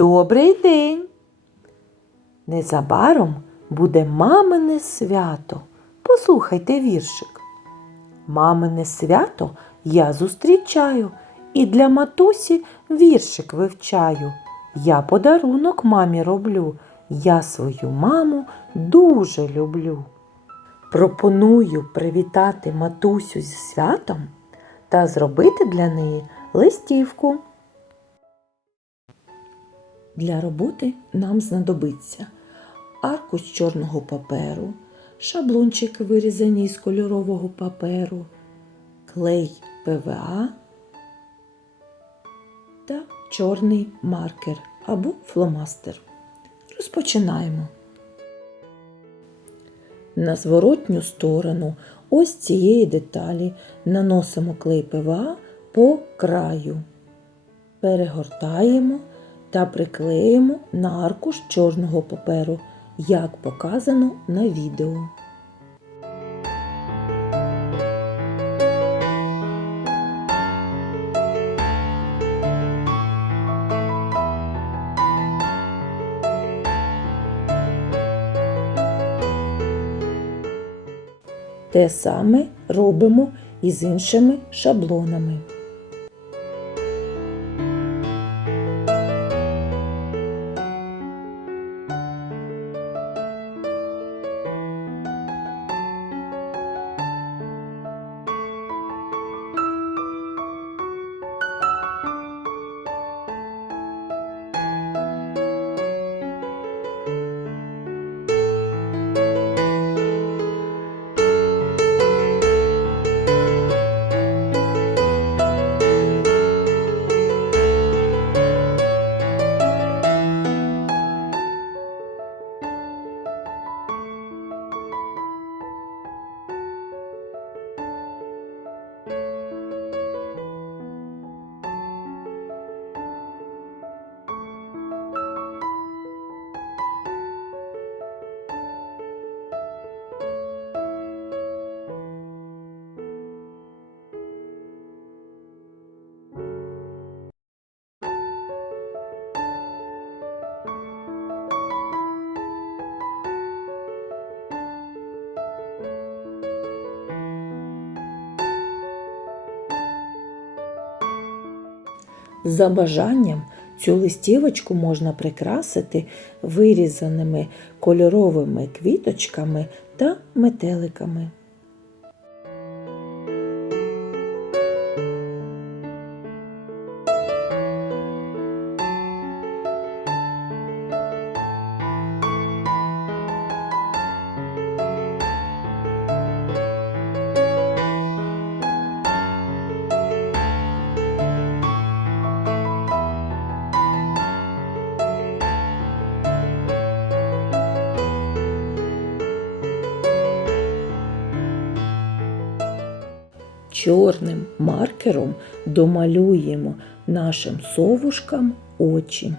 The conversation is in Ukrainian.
Добрий день! Незабаром буде мамине свято. Послухайте віршик. Мамине свято я зустрічаю і для матусі віршик вивчаю. Я подарунок мамі роблю. Я свою маму дуже люблю. Пропоную привітати матусю зі святом та зробити для неї листівку. Для роботи нам знадобиться аркуш чорного паперу, шаблончики вирізані з кольорового паперу, клей ПВА та чорний маркер або фломастер. Розпочинаємо. На зворотню сторону ось цієї деталі наносимо клей ПВА по краю. Перегортаємо та приклеїмо на аркуш чорного паперу, як показано на відео. Те саме робимо і з іншими шаблонами. За бажанням цю листівочку можна прикрасити вирізаними кольоровими квіточками та метеликами. Чорним маркером домалюємо нашим совушкам очі.